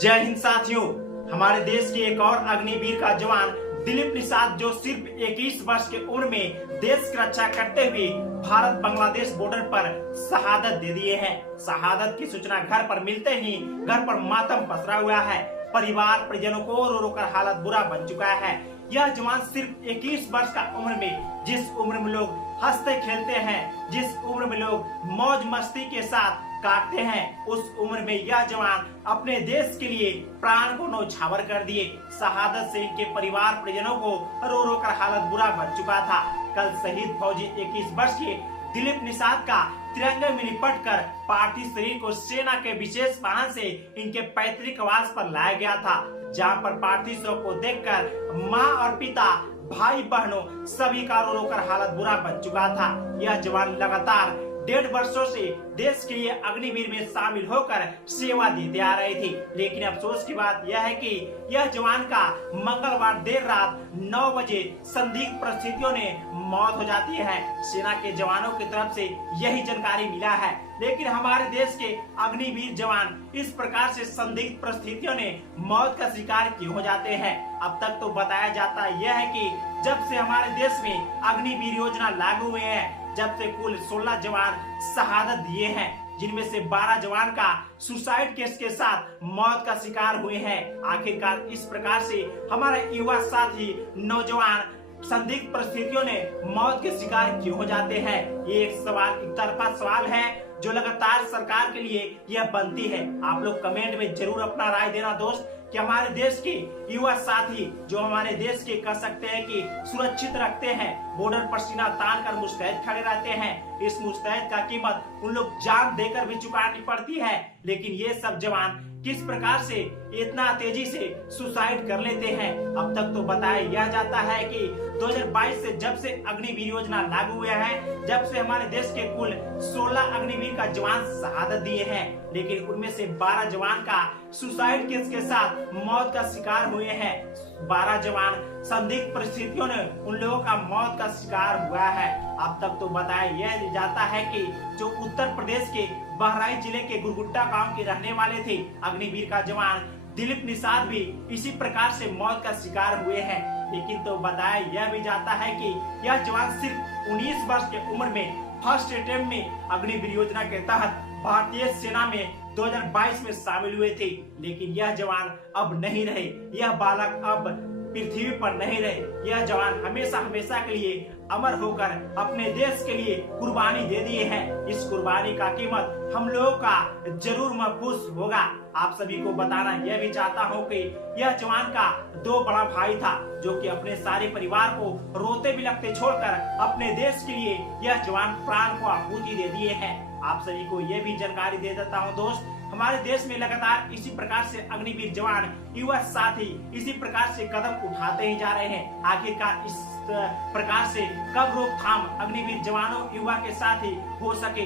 जय हिंद साथियों। हमारे देश के एक और अग्निवीर का जवान दिलीप निषाद जो सिर्फ 21 वर्ष की उम्र में देश की रक्षा करते हुए भारत बांग्लादेश बॉर्डर पर शहादत दे दिए हैं। शहादत की सूचना घर पर मिलते ही घर पर मातम पसरा हुआ है। परिवार परिजनों को रो रो कर हालत बुरा बन चुका है। यह जवान सिर्फ 21 वर्ष का उम्र में, जिस उम्र में लोग हंसते खेलते हैं, जिस उम्र में लोग मौज मस्ती के साथ काटते हैं, उस उम्र में यह जवान अपने देश के लिए प्राण को न्यौछावर कर दिए। शहादत से इनके परिवार परिजनों को रो रो कर हालत बुरा बन चुका था। कल शहीद फौजी 21 वर्ष के दिलीप निषाद का तिरंगे में लिपट कर पार्थिव शरीर को सेना के विशेष वाहन से इनके पैतृक आवास पर लाया गया था, जहां पर पार्थिव शव को देखकर मां और पिता, भाई बहनों सभी का रो रो कर हालत बुरा बन चुका था। यह जवान लगातार 1.5 वर्षों से देश के लिए अग्निवीर में शामिल होकर सेवा देते आ रहे थे। लेकिन अफसोस की बात यह है कि यह जवान का मंगलवार देर रात 9 बजे संदिग्ध परिस्थितियों ने मौत हो जाती है। सेना के जवानों की तरफ से यही जानकारी मिला है, लेकिन हमारे देश के अग्निवीर जवान इस प्रकार से संदिग्ध परिस्थितियों ने मौत का शिकार क्यों हो जाते हैं। अब तक तो बताया जाता यह है कि जब से हमारे देश में अग्निवीर योजना लागू हुई है, जब से कुल 16 जवान शहादत दिए हैं, जिनमें से 12 जवान का सुसाइड केस के साथ मौत का शिकार हुए हैं। आखिरकार इस प्रकार से हमारे युवा साथी नौजवान संदिग्ध परिस्थितियों ने मौत के शिकार क्यों हो जाते हैं। ये एक तरफा सवाल है जो लगातार सरकार के लिए यह बनती है। आप लोग कमेंट में जरूर अपना राय देना दोस्त, कि हमारे देश के युवा साथी जो हमारे देश के कह सकते हैं कि सुरक्षित रखते हैं, बॉर्डर पर सीना तान कर मुस्तैद खड़े रहते हैं, इस मुस्तैद का कीमत उन लोग जान देकर भी चुकानी पड़ती है। लेकिन ये सब जवान किस प्रकार से इतना तेजी से सुसाइड कर लेते हैं। अब तक तो बताया यह जाता है कि 2022 से जब से अग्निवीर योजना लागू हुआ है, जब से हमारे देश के कुल 16 अग्निवीर का जवान शहादत दिए हैं, लेकिन उनमें से 12 जवान का सुसाइड केस के साथ मौत का शिकार हुए हैं। 12 जवान संदिग्ध परिस्थितियों ने उन लोगों का मौत का शिकार हुआ है। अब तक तो बताया यह जाता है कि जो उत्तर प्रदेश के बहराइच जिले के गुरगुट्टा गांव के रहने वाले थे अग्निवीर का जवान दिलीप निषाद भी इसी प्रकार से मौत का शिकार हुए हैं। लेकिन तो बताया यह भी जाता है कि यह जवान सिर्फ 19 वर्ष की उम्र में फर्स्ट अटेम्प्ट में अग्निवीर योजना के तहत भारतीय सेना में 2022 में शामिल हुए थे। लेकिन यह जवान अब नहीं रहे, यह बालक अब पृथ्वी पर नहीं रहे। यह जवान हमेशा हमेशा के लिए अमर होकर अपने देश के लिए कुर्बानी दे दिए हैं। इस कुर्बानी का कीमत हम लोगों का जरूर महफूज होगा। आप सभी को बताना यह भी चाहता हूँ कि यह जवान का 2 बड़ा भाई था, जो कि अपने सारे परिवार को रोते बिलखते छोड़कर अपने देश के लिए यह जवान प्राण को आहुति दे दिए हैं। आप सभी को यह भी जानकारी दे देता हूँ दोस्त, हमारे देश में लगातार इसी प्रकार से अग्निवीर जवान युवा साथी इसी प्रकार से कदम उठाते ही जा रहे हैं। आखिरकार इस प्रकार से कब रोकथाम अग्निवीर जवानों युवा के साथी हो सके।